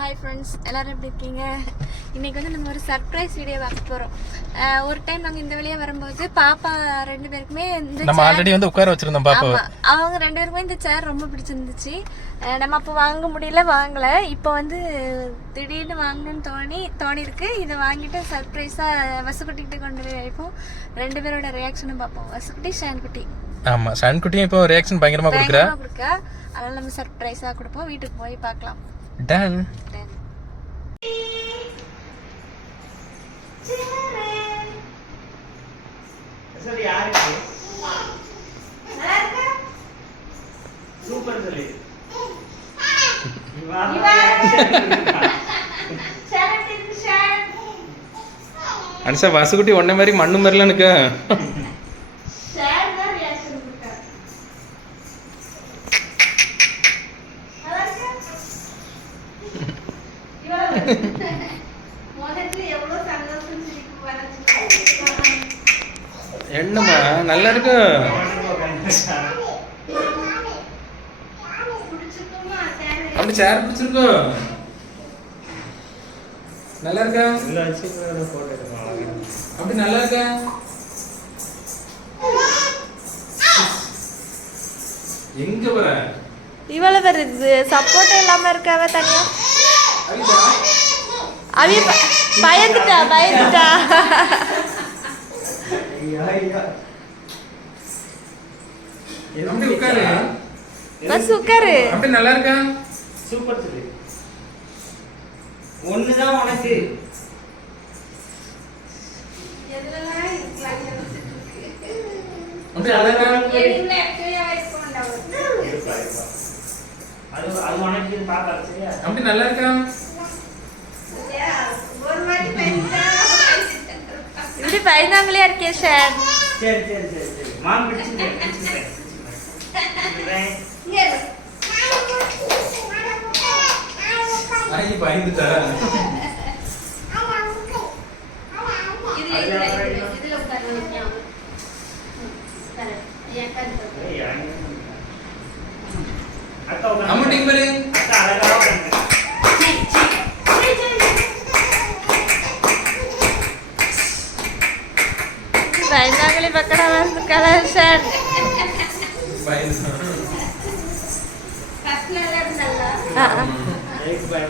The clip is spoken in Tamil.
ஹாய் ஃப்ரெண்ட்ஸ், எல்லோரும் எப்படி இருக்கீங்க? இன்றைக்கி வந்து நம்ம ஒரு சர்ப்ரைஸ் வீடியோ பார்க்க போகிறோம். ஒரு டைம் நாங்கள் இந்த வழியாக வரும்போது பாப்பா ரெண்டு பேருக்குமே இந்த நம்ம ஆல்ரெடி வந்து உட்கார வச்சிருந்தோம் பாப்பா. அவங்க ரெண்டு பேருக்குமே இந்த சேர் ரொம்ப பிடிச்சிருந்துச்சு. நம்ம அப்போ வாங்க முடியல, வாங்கலை. இப்போ வந்து திடீர்னு வாங்கணும்னு தோணிருக்கு. இதை வாங்கிட்டு சர்ப்ரைஸாக வசுக்குட்டிகிட்ட கொண்டு போய் வைப்போம். ரெண்டு பேரோட ரியாக்ஷனும் பார்ப்போம். வசுக்குட்டி, ஷான்குட்டி. ஆமாம், ஷான்குட்டியும் இப்போ ரியாக்ஷன் பயங்கரமாக கொடுக்குறா. அதனால் நம்ம சர்ப்ரைஸாக கொடுப்போம். வீட்டுக்கு போய் பார்க்கலாம். Done. சூப்பர் சொல்லி அனுஷா, வசுக்குட்டி ஒன்ன மாதிரி மண்ணு மாதிரிலாம் இருக்கா? என்னம்மா நல்லா இருக்கு. அப்படி சேர் பிடிச்சிருக்கோ? நல்லா இருக்கா? அப்படி நல்லா இருக்கா? எங்க போற? இவ்வளவு வருது, சப்போர்ட் இல்லாம இருக்காவ தனியா. அவி பயந்துட்டா. அப்படி உட்காரு. பஸ் உட்காரு. அப்படி நல்லா இருக்கா? சூப்பர் சொல்லி ஒண்ணுதான் உனக்கு. அப்படி நல்லா இருக்கா? அது உனக்கு பாக்கலாம். சரியா? அப்படி நல்லா இருக்கா? இப்படி பயந்தாங்களே இருக்கே சார். சரி மாம் பிடிச்சிங்க. ஐ பயந்துட்டா. அம்மா டிம்பரு பயந்தாங்களே பக்கடா வந்து கலர் சார். பயந்துட்டா. एक बार